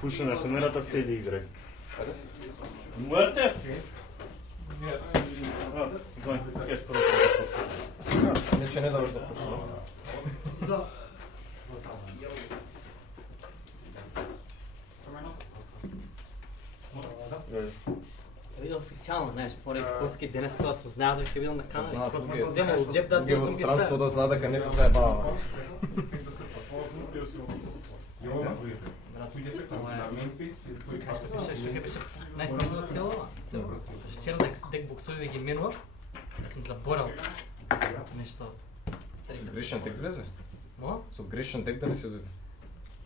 Пуша на камерата, седи и играј. Мојате си? Дој, кеш прво да почнеш. Нече не даваш да почнеш. Да. Види официјално, знаеш, според Коцки денес кога сум знаел дека ќе бидам на канал, Знаат, Коцки тука сум земал од џеб да Ги во сум ги странство ставил. да знае дека не се заебаваме. Кажеш што пише, што ќе беше најсмешно цело. Вчера дек боксови ги менував, да сум заборал нешто. Гришен тек влезе? Мо? Со гришен тек да не се дојде.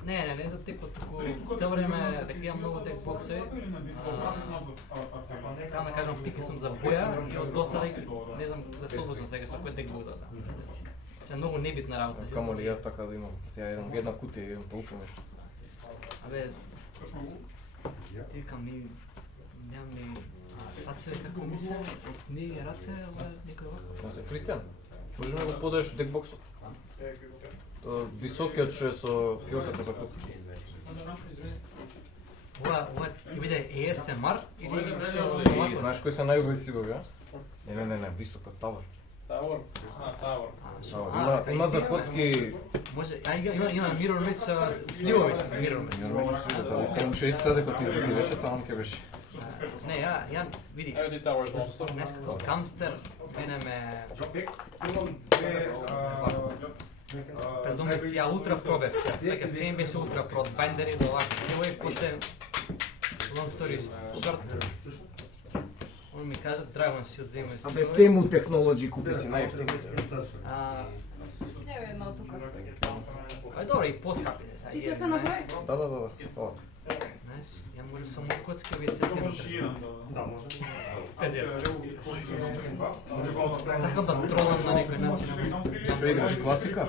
Не за текот, туку цел време дека имам многу тек боксови. Сега да кажам, пики сум за боја и од досада не знам да се одлучам сега со кој тек бок да дам. Тоа е многу небитна работа. Камо ли ја така да имам? Ја едам една кутија, имам толку нешто. Абе, ти викам, немам ни раце, како мисле, ни раце, ова некој овако. Кристијан, може да го подаеш дек боксот? Тоа високиот што е со фиоката за коцки. Ова ќе биде ASMR или И знаеш кои се најубави сливови, а? Не, висока тавар. Има за коцки. Може, има mirror match со сливови, mirror match. Кај ше исто дека ти излети беше, таму ќе беше. Не, ја види. Знаеш како камстер, мене ме предумет си ја утра пробев. Така се беше утра прод бандери до овако сливови, после long story short. Он ми кажа, Dragon си одзема сливови. Абе, Temu Technology купи си најефтини. Еве едно тука. Ај добро, и поскапи се сега. Сите се направи? Да. Фала. Знаеш, ја може со мој коцки овие се фем. Да, може. Сакам да тролам на некој начин. Што играш класика?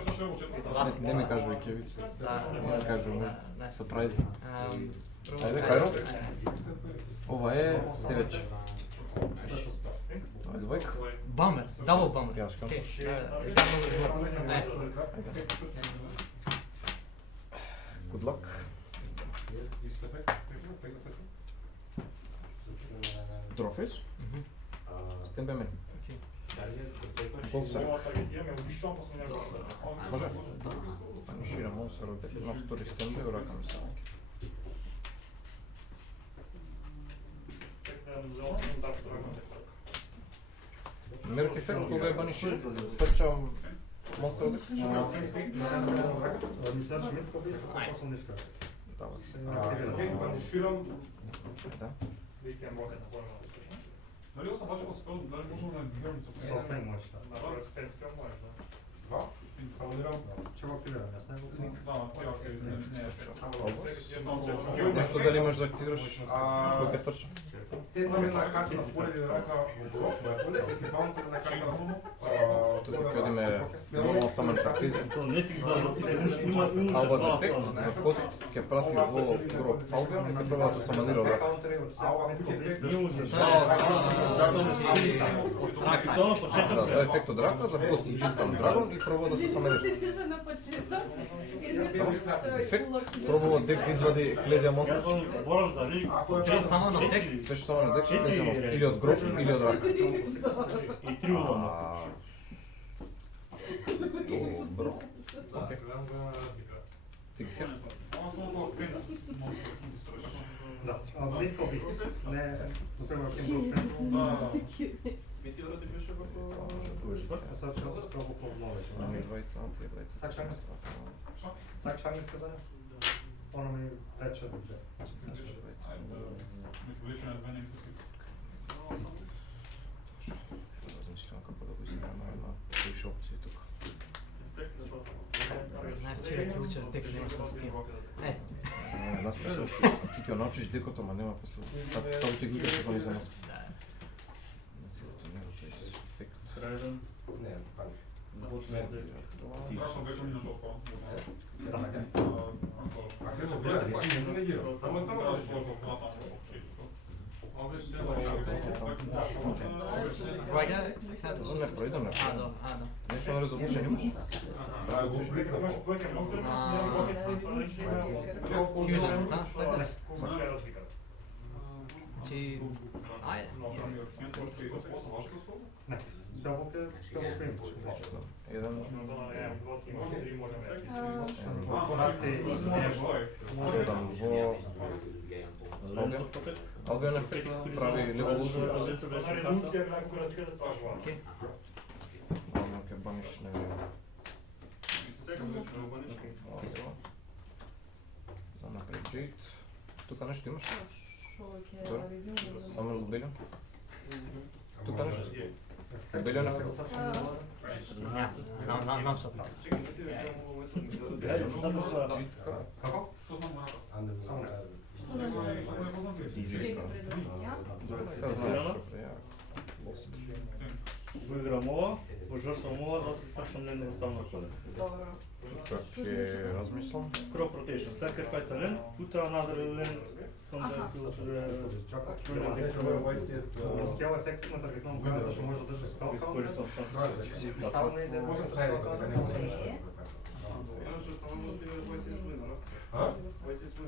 Класика. Не ми кажувај ќе видиш. Да. Не ми кажувај, Да. сапрајз. Ајде, Кајро? Ова е девече. Тоа е двојка. Бамер, дабл бамер. Јас кам. Окей, да, многу збор. Good luck. Трофеес? Стембе мен. Боксар. Може? Ширам монсар од на втори стембе, рака ми се. Мерк ефект кога е баниши, срчам монстр од Мислам, че метко виско посол нешто. Да. Дали го сам бача спел, дали можемо да бигам со Софтвер може. на спенска може да. Два? Инсталирам. Чего активирам, јас не го знам. Да, Нешто дали можеш да активираш кој ќе срча? Седнаме на кача на поле или рака во блок, и баунсаме на кача на поле. Тука ќе одиме нормално самен практизи. Тоа не си за има Алба за ефект, за кост ќе прати во гро палга, ќе проба да се саманира од рака. Да, тоа е ефект од рака, за кост и джиткан драгон и проба да се саманира. Ефект, пробува дек да извади Еклезија монстр. Борам за лиг. Треба само на тек. Спешно само на дек, Еклезија монстр. Или од гроб, или од рака. И три удобно. Добро. Окей. Ти хер. Да, метко виско, не, но треба да кем А sad ćemo to strogo povnoveć. Sak čang сказали? Ono mi veće bude. Размислувам како да го изиграме една поише опција тука. Значи, ќе учам тек нешто спием. Нас пресо, ти ќе научиш декото, ма нема посил. Тоа ти го играш кој за нас. На силото не го тој ефект. Не, пани. Страшно беше минаш од тоа. А кај се гледа, не ги само да Само да сложиш плата. Ваѓа, сега да Не пројдам, не А, до. Нешто на резолушен имаш? Да, го прикрепам. Фьюзен, да, сакаш? Може разлика. Значи, ајде. Не, спелбока имаш. Еден, Можете во Албион е фрик, прави ливо лусо. Ладно, ке баниш не... За напред джейт. Тука нешто имаш? Само Лубелион? Тука нешто? Лубелион е фрик. Знам што прави. Како? Само не. Джейка. Сега знаеш што преја. Лост. Го играм ова, пожртвам ова, да се сакшам не оставам коле. Как ќе размислам? Crop rotation, sacrifice a land, put another land from the Скел ефективно таргетном карта што може да држи спел каунтер. Изкористам шанс. Ставам на изеден спел каунтер.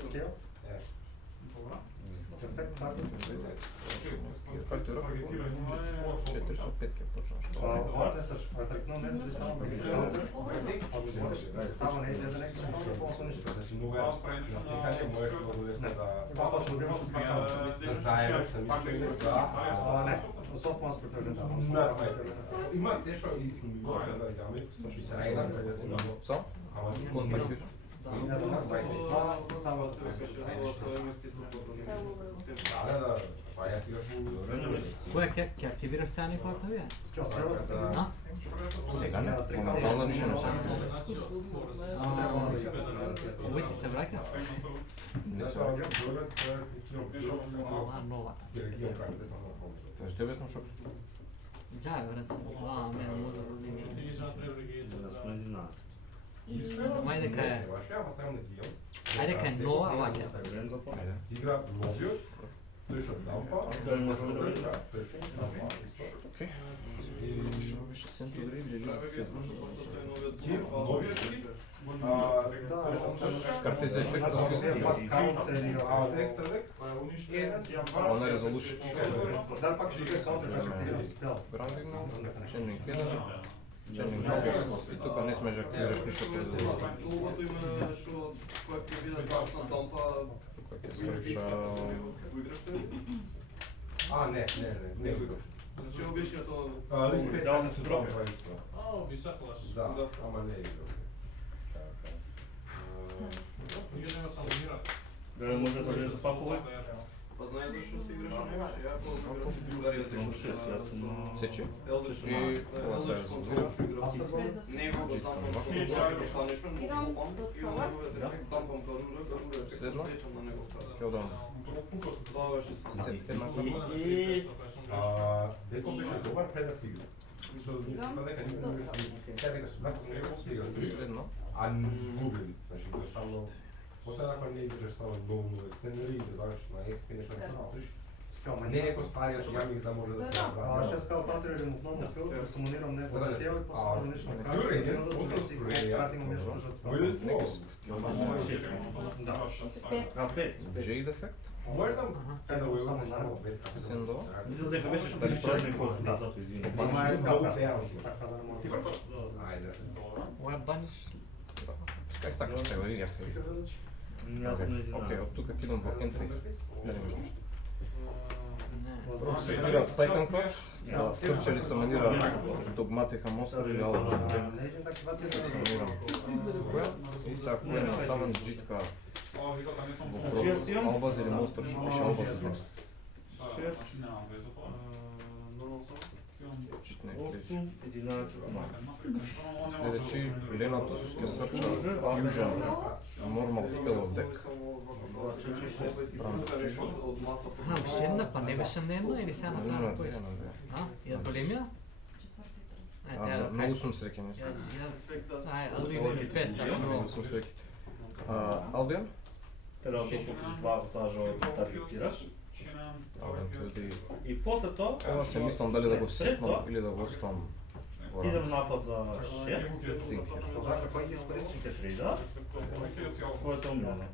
Скел. Ефект таргет. Картура како? 405 ќе почнаш. Таргетном не за да става без каунтер. Се става на изеден екстра каунтер, после ништо. Има почне да имаш два каунтера. Не, софтван спрепрегнат. Има се што и сум било да видаме. Сам? Контакти. Само Да, па јас сега Која ќе активираш сега никојата вие? скел сребар. А? Сега не, моментално ништо не сам. Овој ти се враќа? Не се Ала, новата. Тоа што објаснам шо? Џај, рецимо, мене може да види. Мај дека е, ајде дека е нова, ваќа. Ајде. игра лобиот, тој што дампа, Тој може да види. тој што дампа. Океј. Што беше сенто дори или Лобиот карти за ефект за Каунтери. екстра дек, Она резолушен. Дали пак ще бъде каунтер, беше активиран спел. Брандинг, ченнинг 1, ченнинг 2. И тука не смеш да активираш ништо пред да Другото има што кој активира точна тампа тука ќе срча. го играш тој. не го играш. Значи обичното Официјално се дроби. Да, ама не играш. Дали може да влезе пакове? па знаеш зашто се играш на него? Ја по Бугарија Имам 6, јас сум на... Сечи? Елдер И ова се резолвира. него го тампам панишмент, Играм го тампам гарура, Следно? речам на него. Ќе одам. Тоа беше се. Сет еднаква. И... Деко беше добар пред да си игра. Што мислам дека никој не сега дека сум након него стига. Средно. А губим, значи jednostavno после ако не излезеш само доволно екстендери и да загаш на SP нешто да спасиш. Скел, Не е старијаш јамик за може да се направи. Ще спел каунтер или му вновно фил, да сумонирам него от стел и после може нещо да Добре, кажа, не, да зависи колко карти имам нещо да спел. Да. А, 5. Jade ефект. Може да Едно го само само наравно. само бет. Сендо. Мислам дека беше дали черни код, да, затоа извини. Има е спел Много каста. театро. Така да не може. Ајде. Ова баниш? Кај сакаш те го види јас. Јас на Океј, од тука ќе идам во Endphase. Дали имаш нешто? Не. Се игра Titan Clutch, да срча или саманира Dogmatica Monster или Alba. Legend активација да Саманирам. Која? И сега која на саман джитка во Чија си ја? Albaz или Monster што пише Albaz Max. 6, 8, 11, Следечи Ленатос ќе срча Fusion Normal Spell of Deck. Уште една, па не беше на една или сега на Не, таа? не, не. А, јас големија? Ајде, Многу сум среќен. Ајде, Алби 500, Многу сум среќен. Албион? треба да покупиш 2 сажа таргетираш. Ljudi, И после тоа, evo se mislim da li da go Пред setnem тоа, ili da го ostavim. идем напад за 6, Тогава кој ги искористи? ќе 3, да? Којето умрено.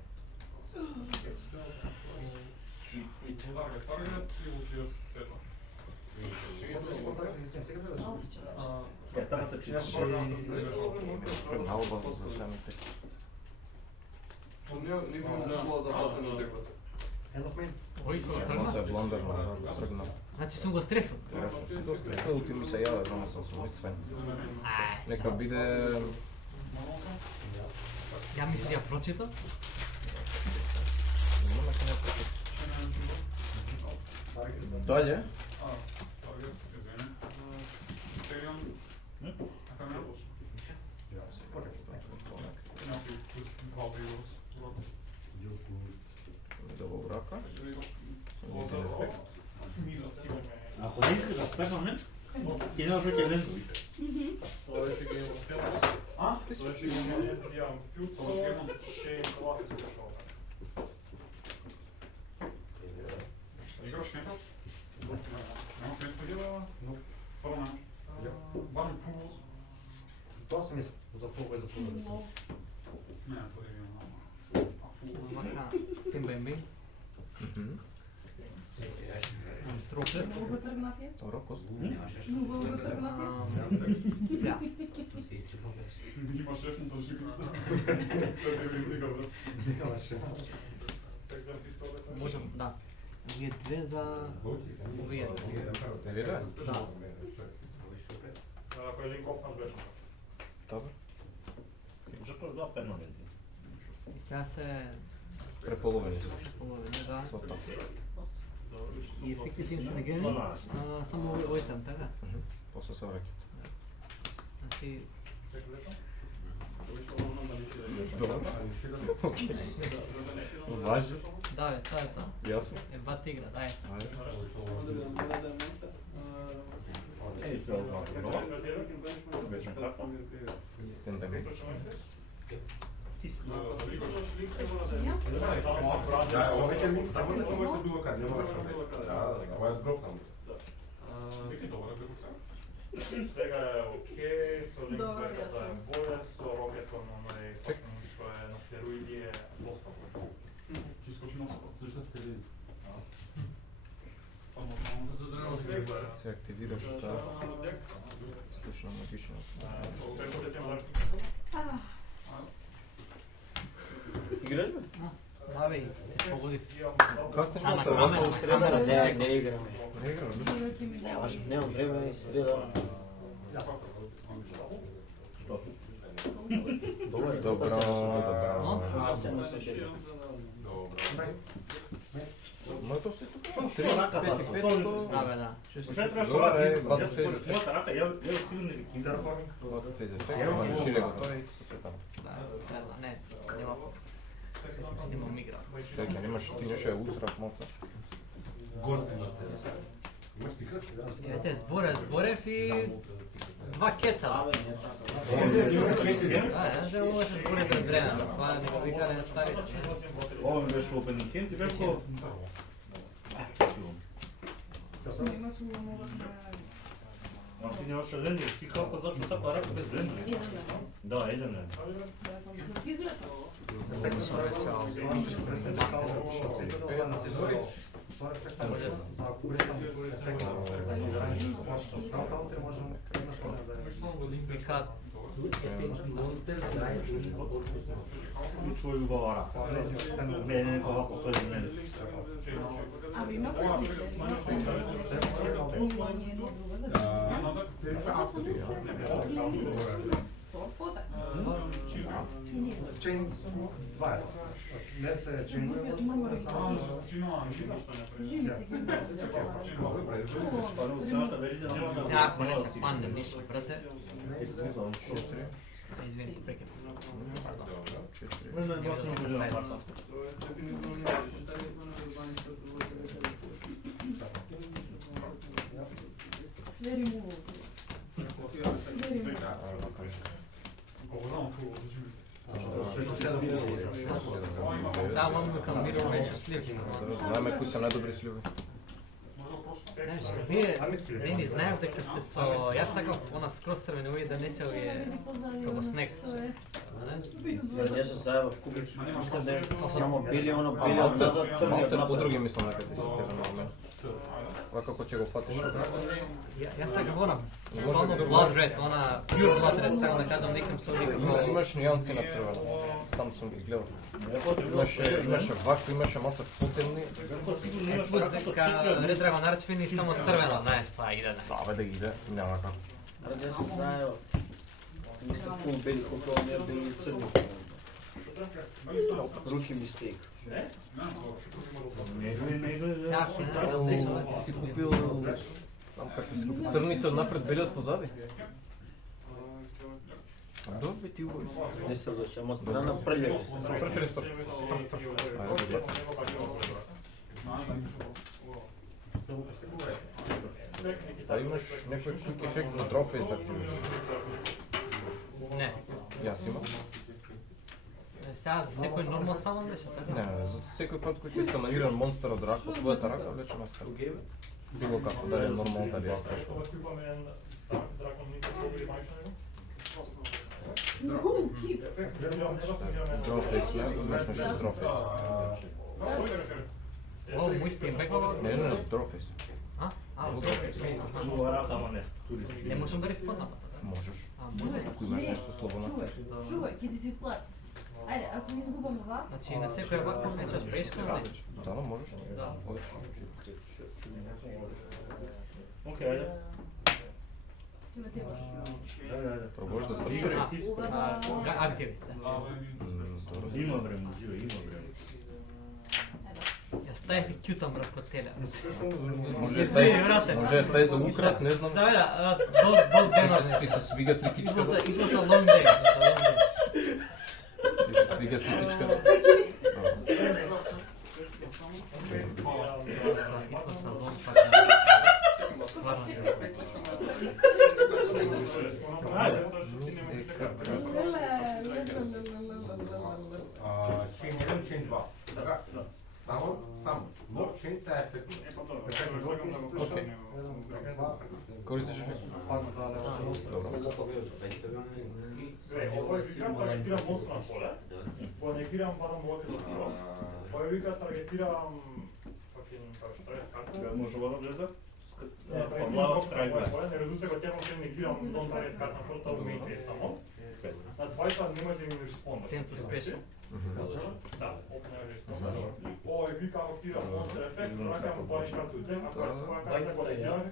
Сега да Е, таа се чисти. Malo bazo za samite. Едно мен. Ој што On тргна. se blunder na sredno. Значи сум го стрефил. Kako ti mi se jave, znamo sam svojstven. Ај. Neka bide... Ја мислиш ја прочита? Nema se neko... Dalje? До врака. Njezin efekt. Ако не искаш да спеваме, ти немаш веќе лентови. Тоа беше Game of Thrones. Тоа беше Game of Thrones, ја филцо од Game of Thrones, се слушал. Играш некој? Нема кој сподела? Стварно немаш? Бавим футбол? Тоа сум за футбол и за футбол да сум. Не, тоа е нормално. А футбол? Вака, с тим бемби. Трофе. Много го тргнав ја? Рокост. Много го тргнав ја? Сега. Имаш решната живица. Се не брига, брат. Немаше. Така пистолета. Можем, да. Овие две за... Овие. Не виде? Да. Ако един кофнат беше. Добре. Зато е два перманенти. И сега се... Преполовени. Половина, да. Сота. И ефектите им се не гени, само овој там, така? После се враќат. Значи, Важи? да бе, тоа е тоа. Јасно. Е бат игра, дај. Ей, се одма добро. Вечна карта. Тендеми. Да, ова веќе ми само да може да било кад, не мораш да. Да, ова е дроп само. Веќе добро како се. Сега е окей, со линквеката е боле, со рокетом што е на стероиди е доста боле. Ќе скочи носот. Зашто стероиди? Па нормално Се активираш таа източно магично. Играш бе? Да бе, се погоди. Каснеш А на малце камера, вака? на камера Не, се не играм. Не играш, виж? Немам време и среда. Што? Добре, Добро, добро. Аз се насочи. Моето си тука. Само што рака Пети, фаца. пети, Да бе, да. Што требаш Добре, ова? е, Јас бат според фейз ефект. мојата рака, ја сигурно ви киндер. Бат фейз ефект, ама шире го тоа и се све таму. Да, верно, не, нема. Немам игра. Чекај, немаш, ти нешто е усрав малце. Горци на тебе. Имаш секрет? Ете, зборев и два кеца. Да, не може се збори пред време. Това не го вика не стави. Ова ми беше опенинг кент и беко... Има су много А ти немаше ленди, ти како зачна сака рака без ленди? еден ден. Да, еден е. Изгледа. За ако користам ефект за играње, може справка утре можам еднаш да Викаат, Клучува и убава рака. Мене некога постои мен. Ама има прилича. Има не едно друго за Потак. Чейн 2 е. Не се чейнуе, само Живи се ги. сега ако не се падне нищо, брате, извините, прекет. Мене е баш много голема карта. Свери му го. Свери му. Да, мам го към миро Меѓу слив. Знаеме кои се најдобри сливи. Знаеш, вие не знаев дека се со... Јас сакав она скроз црвени уи да не се овие како снег. Не се заева купив. Мислам да е само бели, оно бели Малце назад црвени. подруги мислам дека ти се тежа на мене. Ова како ќе го фатиш? Јас сакав она буквално blood red, она pure blood red, сакам да кажам, некам со некако... Имаш нијанси на црвено. Там сум ги гледал. Имаше вакво, имаше малце потемни. Плюс дека Red Dragon Archfiend и само црвено, знаеш, тоа иде. Да, бе да ги иде, няма како. Ради се заева. Мислам пул бели, колко не бели црни. Рухи мистейк. Сега што тргам нешто, Ти си купил... Црни се однапред, бели од позади. Да, бе ти убави. Не се лошо, ама страна прелеви се. Префериш прв. Да имаш некој quick ефект на Drawface да активираш. не. Јас имам. Сега за секој нормал само беше, така? Не, за секој пат кој ќе саманиран монстер од рака, од твојата рака, влече маска. Било како, дали е нормално, дали е страшно. Drawface, не? Имаш нешто с Drawface. О, мој стейнбекова? Не, Drawface. А, не можам да респондам. Можеш. Може. Ако имаш нешто слободно. Чувај, ќе ти се исплати. Ајде, ако не изгубам ова, Значи на секоја ваква нечаш преискам, Да, но можеш. Да. Окей, ајде. ќе ме треба. Пробуваш да стрчиш. Актив. Има време, живе, има време. Ја ставив и кјутам брат кod теле. Може да стаи за украс, не знам. Да, бол бенар. Ти се свига сликичка. It was a long day. Ти се свига сликичка. Chain 1, chain 2. Така? Само. Но chain се ефектно. Окей. Користиш ефект? Ово е вика таргетирам монстра на поле. Кога не играм падам овака до пиво. Ова е вика таргетирам fucking карта. Може да влезе? Не, таргетирам поле, не резу се го тјавам ќе не играм дон таргет карта на поле, тоа го мејте само. На 20 не може да ми респондаш. Tento special. Да, опна е респондаш. Ова е вика активирам монстер ефект, рака му поеш карту дзем, ако која карта го активира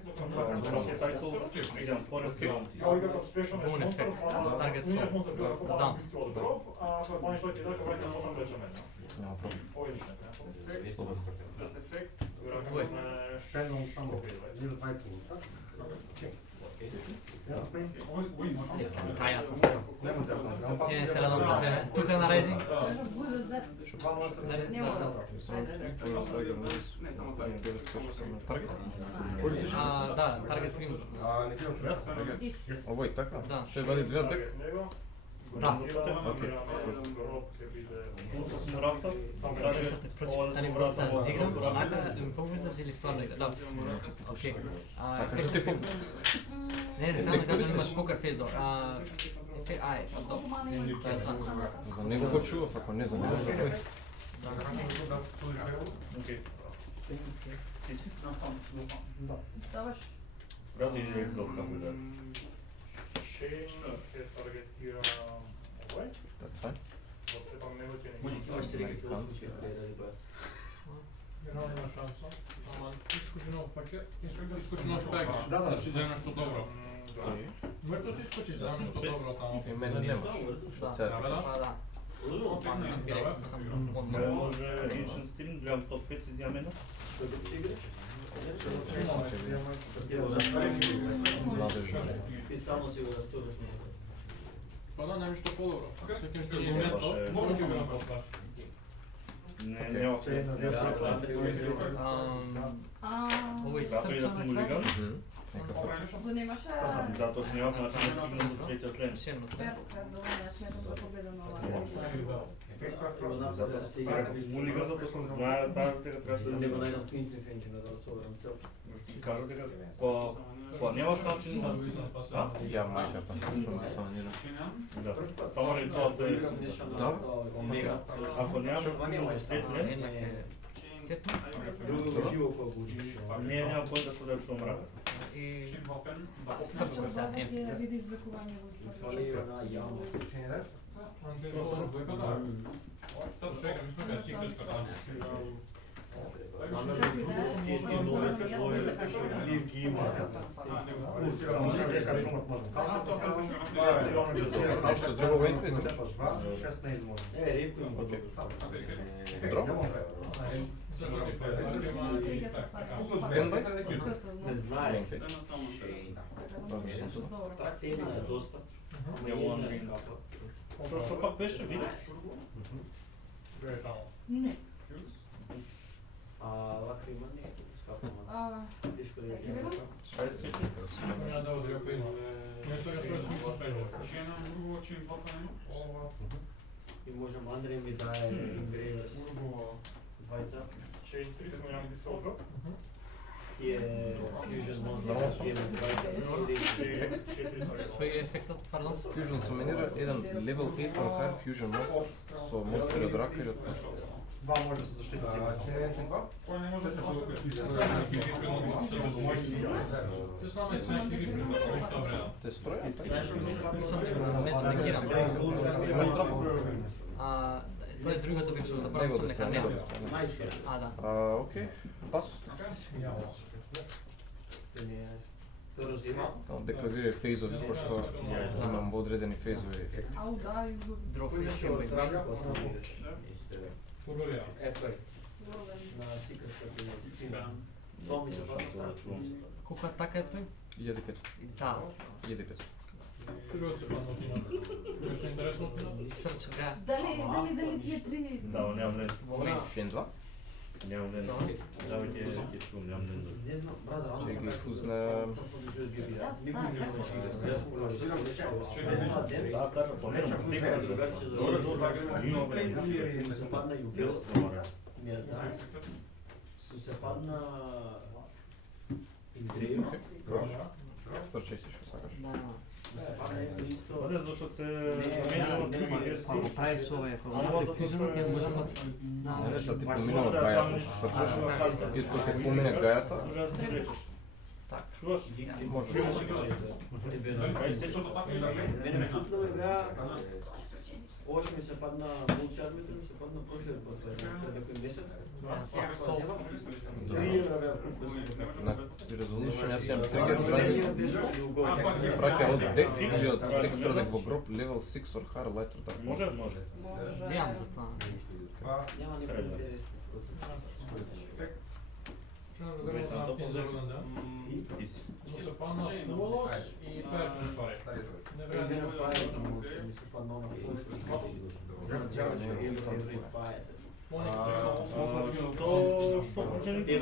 ефект, Идам поред Као и како спешно нешто монстер, Target сменеш swap. монстер било како Да. бадам бисило до гроб, а ако е баниш оти дека враќа можам да речеме. Няма проблем. Ој ништо не. Ефект, Рандом само. Зил 20 минута. Хајата. Нема телефон. Ќе се радам брате. Тука на рези. Кажа, бујдо зет. Нема Да, таргет прим. Не гледам што. Ово и така? Да. Ще вади гледат дек? Да. Дали просто да зиграм, онака да ми помислиш или стварно игра? Да. Окей. Сакаш да ти помогнеш? Не, само да кажам имаш покер фейс дор. Ај, добро. Тоа е знак. За него го чував, ако не за него, за кој? ставаш. Брати или екзот како да. Шейн ќе таргетирам овој. That's fine. Може ќе имаш три килски брат. Нема шанса. Ама искочи нов пакет, искочи нов пакет. Да, Си за нешто добро. Мртво си искочиш за нешто добро таму. И мене немаш. Што се Да, да. Да. Може Ancient Stream, гледам топ 5 си зјамена. Надежно. Фискално си го растураш много. Па да, нешто подобро. Секим што ги мето, може ќе го напослаш. Не, нема. Овој Како и да срца сум на улиган, Нека срча. Го немаше... Затоа што немав начин да стигнем до третиот лен. Сијано Пардон, јас сметам за победа на оваа. Измолига затоа што знаат дека требаше да Него не најдам твинсни фенки на да соберам цел. кажа дека кога немаш начин да Ја мајката, што ме санира. да само не тоа се Омега. ако немаш да стигнем до третиот лен, Сетна Друго живо кога го учиш. не нема појда што да ја чувам рака. и Shinhoken, срчам се Ќе емфи. види извлекување во Фали ствар. една јама. Анže su ono dvojka da. Sad čekaj, mi smo ga stikli kad tamo. Какви да е? Ливки има. Само што дека чумат можам. Нешто друго во инфизм? 16 можам. Репко им го Дро? не знае. Ленфи. Таа тема е доста. Не мога да скапа. Што пак беше види? Gdje je tamo? Не. А лакрима не е скапа. Тешко да ја Всеки видам? Ja da odrio ko ima. Ne su ga svoje smisla pređe. Shannon, Urgo, Shinhoken, И можем Андреј ми дае ингредиенс Urgo, двајца. 6-3, да ја ги се одро. И е Fusion Monster, и е двајца. Кој е ефектот, пардон? Fusion суминира еден level 8 Hard Fusion Monster со монстер од рака и од Два може да се заштити. Кој не може да Te s nama je neki ripri, ništa vreda. Те строја? Сам не негирам. Тоа е другото бих што забравил Него сам да нека стане. нема. Да. Окей. Пас. Тоа розира. Само декларирај фейзови, пошто имам одредени фейзови ефекти. Ау, да, изгуби. Дроф Кој и ще шимбай. отправи кога се намираш? Furorija. Е тој, на Secret Cabinet. Тоа ми се пада. Колку атака е тој? 1500. Да. 1500. Prvo se padno tima. Nešto interesno tima? Срч га. Дали тие три... Да, немам лен. Шен 2. Немам лен. Давај ќе чувам, немам лен. Не знам, брат, Ќе ги фузна. Да, така, померам слика. Добре, добре. Се падна јубил, ми ја дај. Се падна Ингрею, Срчај се што сакаш. Да. се падна едно исто. Оде зашто се заменува други Па гести. го правиш ова, ако го направи фюзионот, ја можам да... Не што ти поминува гајата, што срчаш. И тоа ќе помине гајата, Може да се лечиш. Так. Чуваш? може. Мене ме тупнува игра. Ова што ми се падна Bullshit, ми се падна прошлиот пат, пред некој месец. Аз сега па земам 3 евра беа вкупно. На Resolution јас имам тригер за праќа од дек или од екстра дек во гроб level 6 or hard lighter dark. Може, може. Немам за тоа. Няма никој интерес. Što nam razumemo za tim za rodan dan? Mu se padna Fulos i Ferkin stvari. Ne vredi. Мене фајлот ми се падна на Onik То што почини?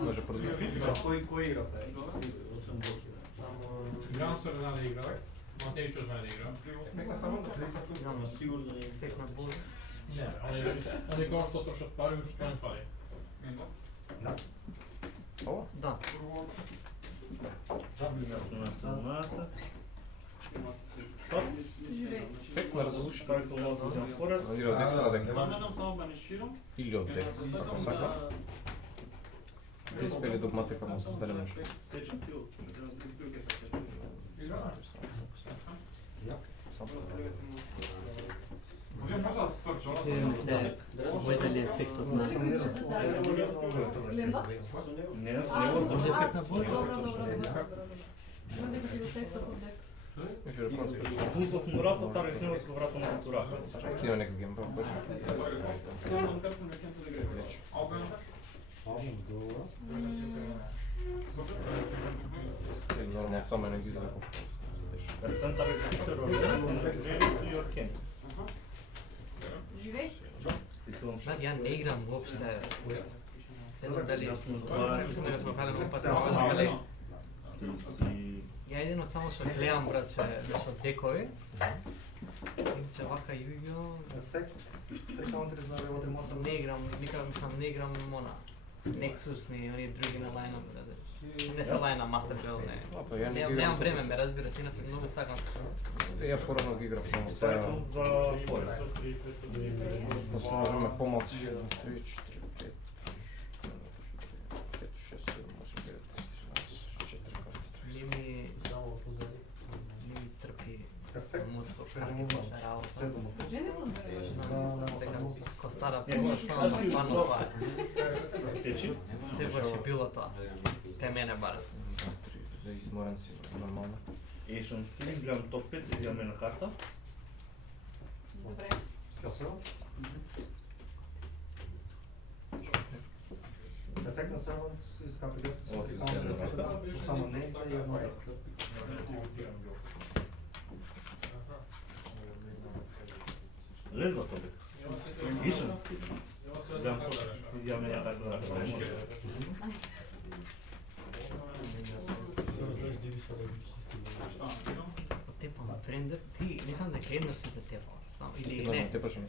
Може продукт. Кој игра фајлот? Освен Бокива. Грансер зna da igra. Matejčo zna da igra. Знам, сигурно не Ефект на буль. Ne, on je kao što trošat pari, što ne pari. Ова? Да. Ефект на Resolution. Стави тоа да земам поред. Или од екстра дек. само баниширам. Или од дек, ако сака. Ти спели догматика му создадем нешто. Сечен фил. Може да срча. Се војде ли ефектот на... Ленда? Не, не Може ефект на буль? Добро. Може да си го ефектот од дек. Пулсов му раса, тарих него се врата на култура. Ти на next game, бе. Нормално само не ги излеков. Ректен тарих пише рожден, и Оркен. Живеј? филм. Знаете, ја не играм воопште. Не знам дали Това мислам дека сме правилно пат, Сега, али ти си... ја едино само што гледам братче, нешто декови. Иначе вака Yu-Gi-Oh! Ефект. Така он за работи моса. Не играм, никога мислам не играм она. Nexus ни оние други на лајна, брате. Не се лајна Master Duel, не. Па ја не ги Немам играм. време, ме разбираш, иначе многу сакам. Ја порано ги играв само сега. Сайтом за Форест. Последно време помалци. 1, 2, 3, 4, 5, 5, 6, 7, 8, 9, 10, 11, 4 карти. Не ми трпи Ефект. мозокот, Што е карти нормално. се работа. Седмо. Женето Дека ко стара priča само фано това. Течи? Секогаш е било тоа. Кај мене барем. 3, за изморен си, нормално. Asian Stealing, гледам топ 5, изиграме на карта. Добре. Скасува. Ефект на сервант искам да се само не за едно. Лен за тобе. Asian Stealing. Гледам топ 5, изиграме на карта. Тепам брендер, ти не знам дека еднаш се тепам. Или Не, не, те пашам.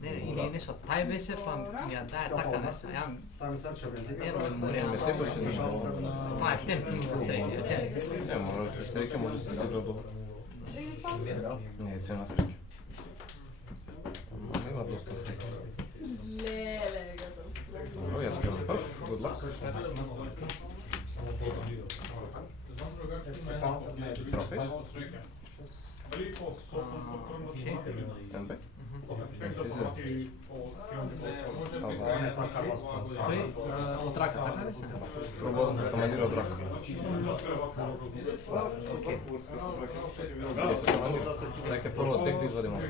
не, или нешто тај беше, па ми ја дае така нешто. Ја Там е сача бензин. не меморија. Те пашам нешто. Па, тем сум го среди, тем. Не, може да стрека, може да се изигра добро. Не, е све на среќа. Има доста среќа. Леле, катастрофа. Добро, јас бил прв. Good luck. Знам другачки има едно Трофеј? Дали по собствен структурно да Stand back. ефект да сработи по схемата. Не, тоа Карлос Панс. Тој од рака, така беше? Пробувам да се саманира од рак. Окей. Да се саманира. Нека прво дек да извадимо.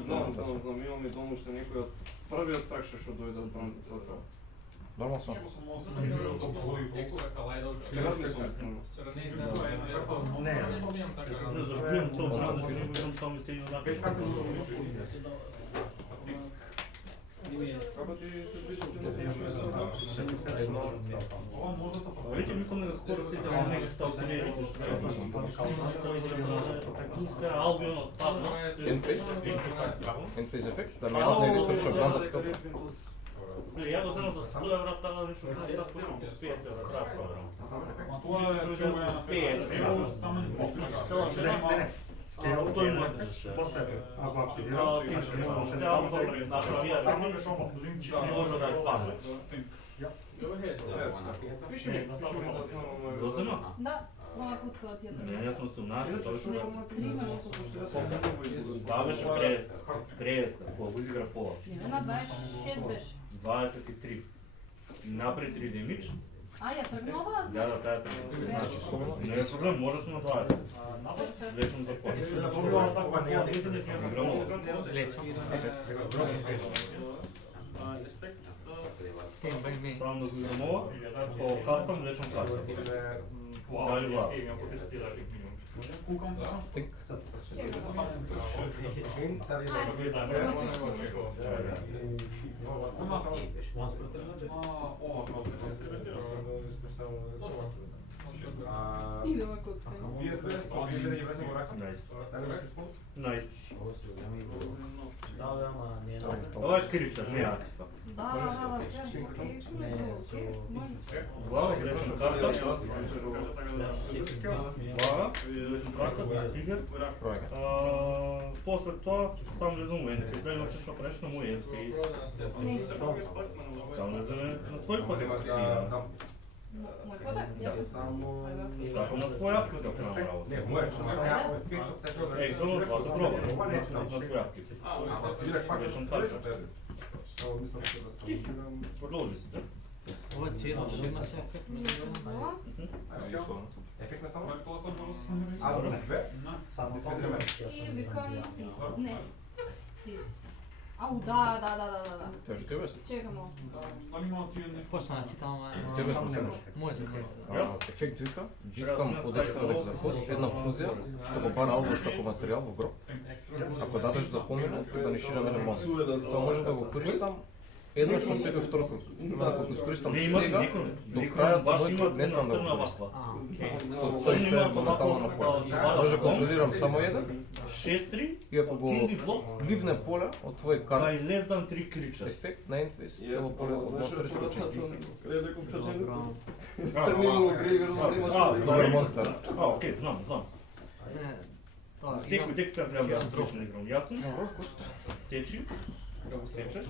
Знам, имам и дома уште некој од првиот сакше што дојде од брандата. Нормално сум. Не. Не забивам тоа бранд, не забивам само се юнака. Како ти се вижда Видите, мислам дека скоро сите во некста осилерите што се Албион отпадна. Endphase ефект, да ми една не стрча брандацката. Ја го земам за 100 евра, таа нешто што сега слушам 50 евра траа програм. Тоа е силно ја на 50 само Скейл Тој му држеше. после ако активира, Синче, не може се албион направија, не може да ја падне. Го зема? Да, ова кутка од ја Не, јас сум 18, тоа што Нема трима што коштува. Таа беше преска, кога го изиграв ова. Не, на 26 беше. 23. Напред 3 демидж. А, ја тргнува? Да, таа е тргнува. Не е проблем, може сум на 20. Лечно за пост. Играм ова. Лечо. Стим бај ми. Сам да го играм ова, по кастом лечен карта. Дали ва? Идеме кутка. Најс. Да, ама не е Ова е кричар, не е артефакт. Да, кажи, чули го, може. Глава, лечен карта. Глава, лечен карта, тигер. После тоа, сам влезам у енфейс, дали имаш што преш на мој енфейс. Не, Сам влезаме на твој потек. мој потак, јас Само Сакам на твоја потек на работа. не може. Ей, само това се пробва. На твоја потек. Лечен карта. Продолжи се, да? Ова цедо што имаше ефект. Ефект на само? А, две? Само И викам, не, ти си. Ау, да. Кажи тебе. Чекам малку. Почна да читам, Тебе Само не сум може. може. Ефект вика, джиткам од екстра лексакос, една фузија, што го бара албус како материјал во гроб. Ако дадеш да помине, да не ширам еден монстр. Тоа може да го користам еднаш на себе вторку. Ако го користам Не има сега, никој. до крајот на мојот не смам да го користам. Со тој што е моментално на поле. Може да контролирам само еден, 6-3, и ако го ливне поле од твој карт, by less than 3 creatures. ефект на енфейс, цело поле од монстрите го чисти. Добро. Добар монстр. Окей, знам. Тоа, Секој текст се треба да имам друг. слушам играм. Јасно? Добро, кост. Сечи. Како сечеш?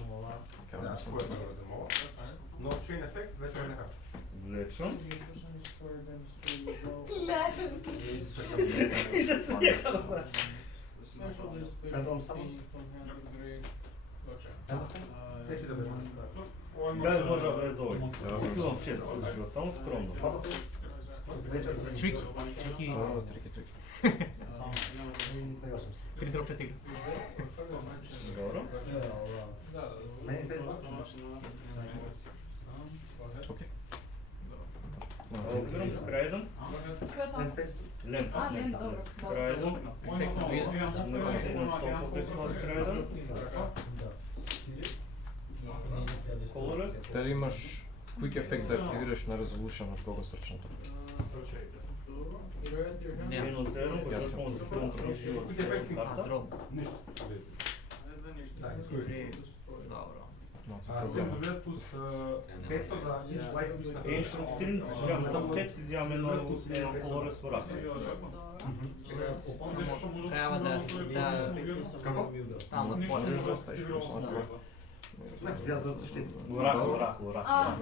Но chain effect, вече не хаф. Влечам. Летен. И се смеја, знаеш. Едном само. Сечи да беше. Гај може да влезе овој. Силам 6, само скромно. Вечер. Трики. Трики. Тоа трики. На 800. Придропет игра. Добро. Мени фейс. Окей. Играм с крајден. Што е тоа? Мени фейс. Лемп. А, не, добро. Крајден. Ефект со виза. Крајден. Колорес. Дали имаш quick ефект да активираш на Resolution од кого срчното? Не. Минус 1, го жртвам за филм А, карта. дроп. Да, изкој. Добро. Малце А проблема. 100 плюс 500 за лайк плюс на Ancient String, јам там 5 си изјам едно колорес во рака. Треба да Како? ставам на поле. Јас за заштити. Во рака. А,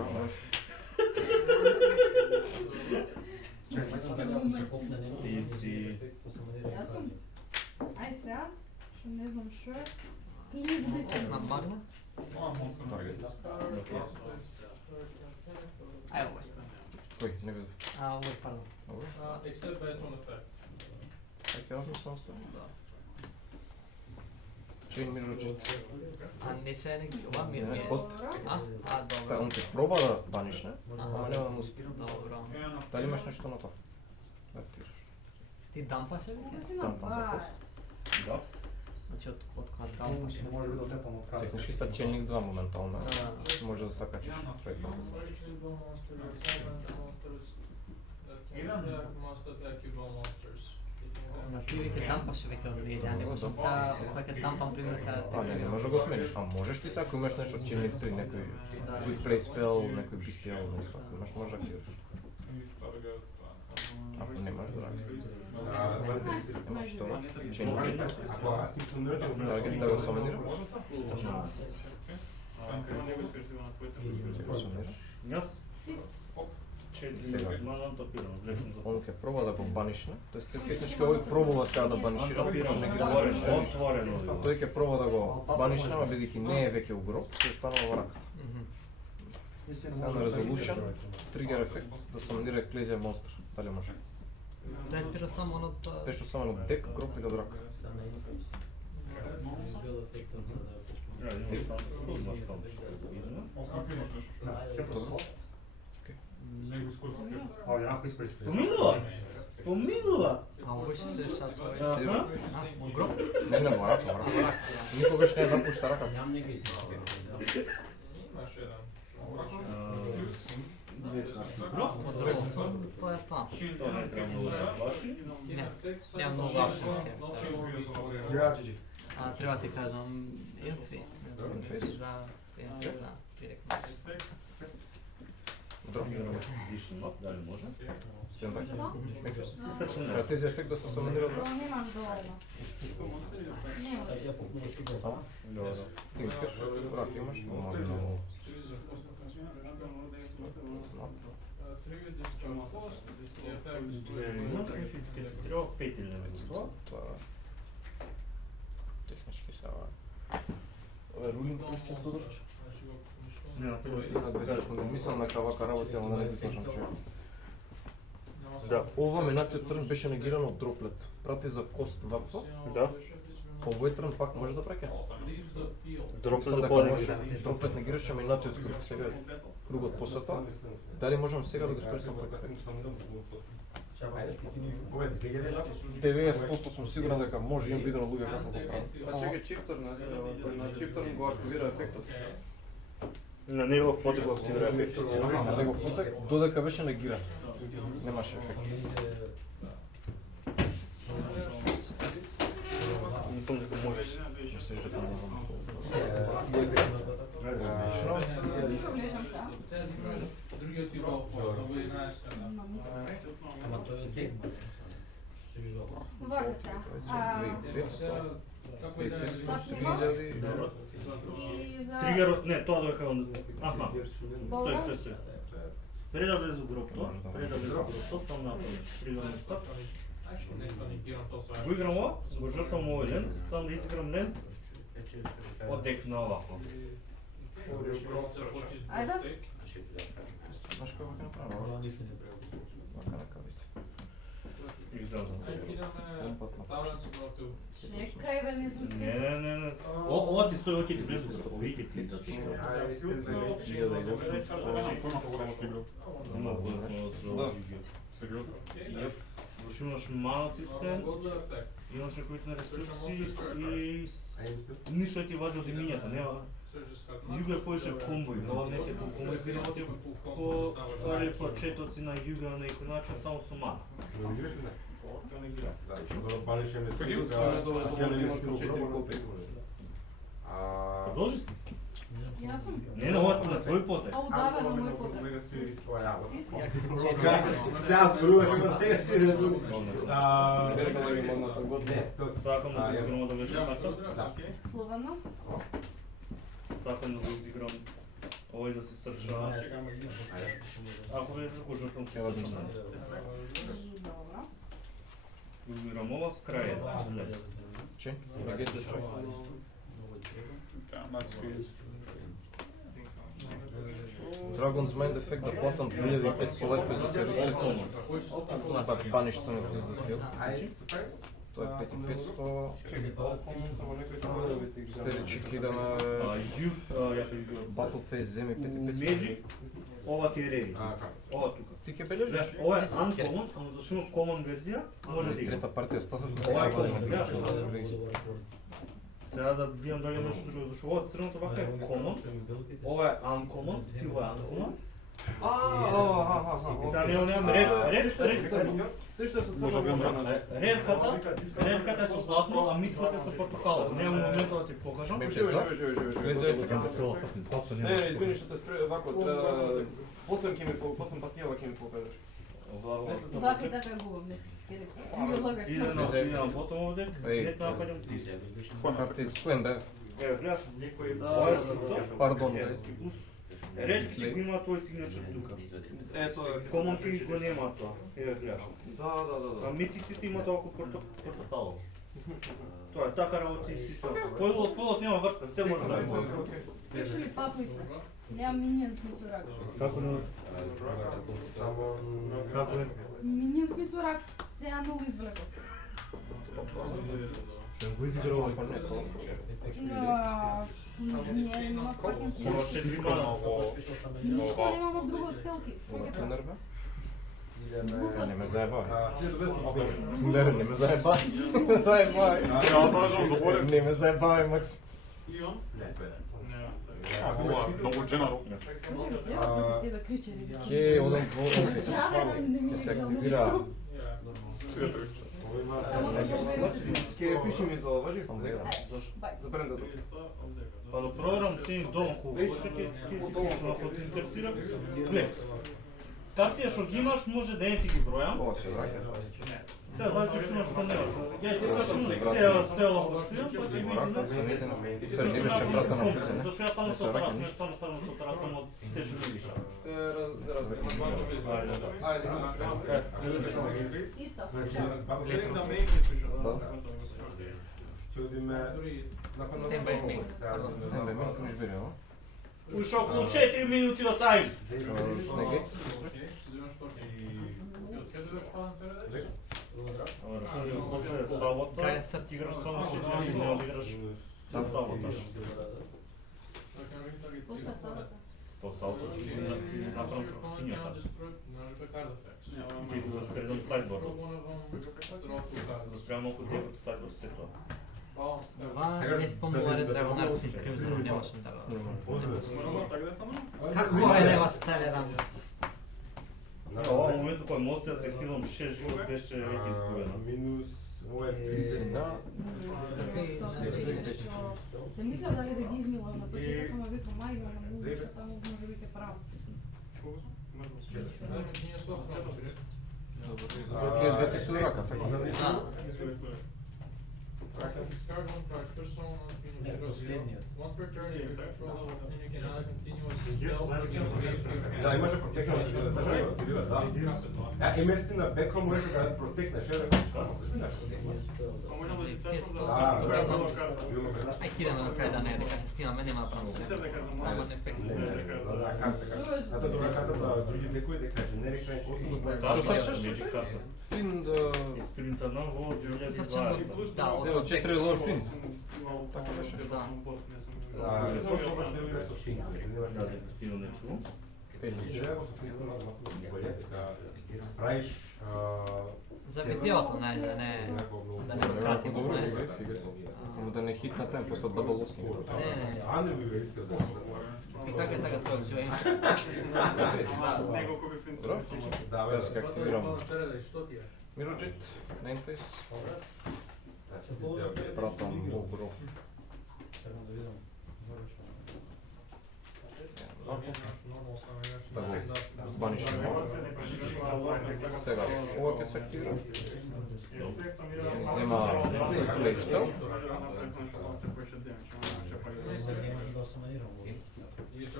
Ти си... јас сум. Ај сега, што не знам што е. Please listen. На магна. Ај овој. Кој? Не видов. Овој, пардон. Добро. Except by its own effect. Ајде, јас сум стој. Chain Mirror Jet. А не се неки, ова ми Не, е. пост. А, Сега, добро. он те проба да банишне, Аха. ама нема да му успее. Добро. Дали имаш нешто на тоа? Да активираш. Ти дампаш ли? Кога си на Там, за барс? Да. Значи од кога дампаш? Не може би да тепам од карта. Технички са Chainlink 2 моментално. Да. Може да сакачиш тројка. Must attack you dual monsters. Но ти веќе дампаш веќе од лезе, а не го сум сега, кога ќе дампам пример сега А, не може да го смениш. А можеш ти сега, ако имаш нешто од Chainlink 3, некој Quick Play Spell, некој Bestial, нешто, ако имаш, може да активираш. Ако немаш, да немаш тоа. Chainlink 1. Ако асинхронирате Да ги да го самонирам. Ќе го самонирам. Јас Ти 4 мана топирам, влечам за Он ќе проба да го банишне. Тоест технички овој пробува сега да банишира, Антапирам, не ги отворено, банишира. отворено. Тој ќе проба да го банишне, ама бидејќи не е веќе у гроб, ќе останува во раката. Сега на Resolution, тригер ефект да самонира Ecclesia монстр. Дали може? Тоа е спира само оното... Спешно само од дек, гроб или од рака. Имаш там. А, јако искористи. Поминува! А овој што се дешава со овој? Седи, А, во гроб? не, во рака. Никогаш не ја напушта раката. Имаш еден. Во дрво сум, тоа е тоа. Тоа не треба многу да плаши. Не, немам многу опции. Ја, GG. А треба ти кажам Interface. Interface? Да, Interface, да, директно. Дишен мап, дали може? Стен така? Да? Тези ефект да се самонира Тоа немаш доволно. Немаш. Добро. Ти искаш? Рак имаш? Може да му... Треба 5 или не Тоа технички сега. Ова рулинг причен Тодорче. Не, На 2 секунди. Мислам на кавака работи, ама да не ти кажам че. Да, ова минатиот трн беше негирано од дроплет. Прати за кост вакво. Да. овој трн пак може да праќа. Дропот Сам да дека поне. може, дропот не гираше минатиот круг, сега кругот после тоа. Дали можам сега да го искористам тој ефект? 90% сум сигурен дека може, имам видено луѓе како го прават. Па чекај, чифтер на чифтер го активира ефектот. На негов потек го активира ефектот. На негов потек, додека беше на гира. Немаше ефект. Не помня дека можеш. Мислиш дека не знам. Што влезам сега? Сега имаш другиот ти рол фор, да го знаеш каде. Ама тоа е окей. Се вижда. Вака сега. Сега како и да е. И за... Тригерот, не, тоа дека он... Аха, Добро. тој се. Пред да влезе во групто, пред да влезе во групто, сам направиш тригерот стоп. Не паникирам тоа со. Го играм ова, го жртвам овој лен, сам да изиграм лен, одек на овако. Ајде. Знаеш кој вака направи? Вака на кавица. Изделам. Кидаме таблицу против. Чекај бе, не сум Не, не, не, не. Ова ти стои, ова ти влезе во стоповите ти, затоа што... Има подобно. Значи имаш мал систем, имаш некои ресурси и ништо ти важи од имињата, нема. Југа поише комбои, ова не те по комбои, перемоти по стари почетоци на југа на некој начин само со мана. Продолжи се. Јас сум. Не, на ова на твој потек. А удава на мој потек. Ти си. Сакам да го изиграм да беше така. Слободно. Сакам да го изиграм овој да се срча. Ако влезе го жртвам се срча. Добро. Изиграм ова с крај. Че? Регет дестрой. Dragon's Mind Effect да платам 2500 лайфа за да се ресетам. Пак паништо не влиза в филм. Тоа е 5500. Стеречик иде на Battle Phase, земи 5500. Magic, ова ти е реди. Ова тука. Ти ке бележиш? Знаеш, ова е uncommon, ама зашто има common верзија, може да игра. Трета партија Стасов Ова е да common, има гледаш? Сега да видам дали нешто друго, зашто ова црното вака е common, ова е uncommon, сила е uncommon. Сега нема ред, Се што е со може црно да видам. Редката е со златно, а митката е со портокало. Нема моментот да ти покажам. Ме пизда? Влезе ефект. Не, извини што те спре вако, треба 8 партија ќе ми покажеш. Вака и така губам, не се скерев се. Ми лагаш Иде сам. на ботом овде, ет нападам ти. Кој бе? Еве, гледаш, некој Пардон. ред ти го има тој сигнатур тука. Ето е. Common ти го нема тоа. Еве, гледаш. Да. А митиците има толку портокало. Тоа е така работи систем. Појлот нема врска, се може да е. Пише ли папуј се? Немам минијан смису рак. Како не? Како е? Минијан смису рак. Сега нул извлеков. Ќе го изиграв Па не, тоа што. Не, нема факен се. Ова 4 мана. Ништо немам од друго од стелки. Шо ќе правам? Нерве? Не ме заебај. Не, Не ме заебај. Не ме заебај. Не ме заебај, Макс. Много дженерал. Може да треба тебе кричери. Ке, одам во офис. Ке се активира. Само да се Ке пиши ми за ова, Сам да играм. Бај. за брендот. Па да проверам цени долу колку што ќе ако те интересира. Глед. Картија што ги имаш може да не ти ги бројам. Ова се враќа. Сега зависи што имаш што немаш. Ја ти кажам село што имам, па ќе видим. Сергеј ще брата на влизане. Зашто ја само со тарас, не само со тарас, само се што видиш. Исто. Стенбај мен, кој избере, а? Уш околу 4 минути од тајм. Неге? После сабота Крај срце. играш само 4 дни, не одиграш на сабота. После сабота. По сабота ти направам како синјата. Ти за среден сайдбор. Спрямо околу тие како сайдбор се тоа. Ова не спомнува треба нарцин крузер, не можам да го. Како е лева ставена? Ова моментот кога Мостија се хилом 6 живот беше веќе изгубена. Минус, ова е Се мислев дали да ги измилаш на почеток, ама викам мај, ама му беше таму може би ќе прав. Тие двете се рака, така. Да, имаше протекна, да. Емести на бекром можеше да протекнеш, Ај кидаме на крај да не е дека се снимаме, нема да правам се. Само не спек. Ато добра карта за други декови дека generic train course. Што сакаш меѓу карта? Фин да... Принтана во 2020. Да, од 4 долар фин. Така беше. Да. Не слушам баш да играш со Шински, Да, фино не чувам. Правиш За видеото, не, да не да не го пратим Добро не. игра си игра. Ама да не хитна темпо со дабл лоски. Не, А не ви искате да. така тоа ќе е. Неколку би фински. Здраво. Да, Јас се активирам. Што ти е? Мироджит, Nameface. Пратам Богро. Да го збанишам. Сега, ова ќе се активира. Зема play spell.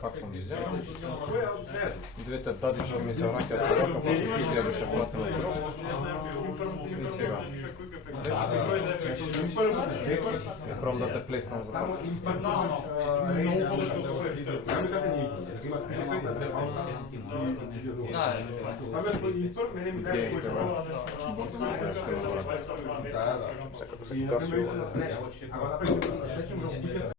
Пак ми взема. Двете дадички ми се враќаат рака, пошто физија беше хватила гроб. И сега. Пром да те плеснам за Само рак. Да, да. Секако се гасува. Ако направиш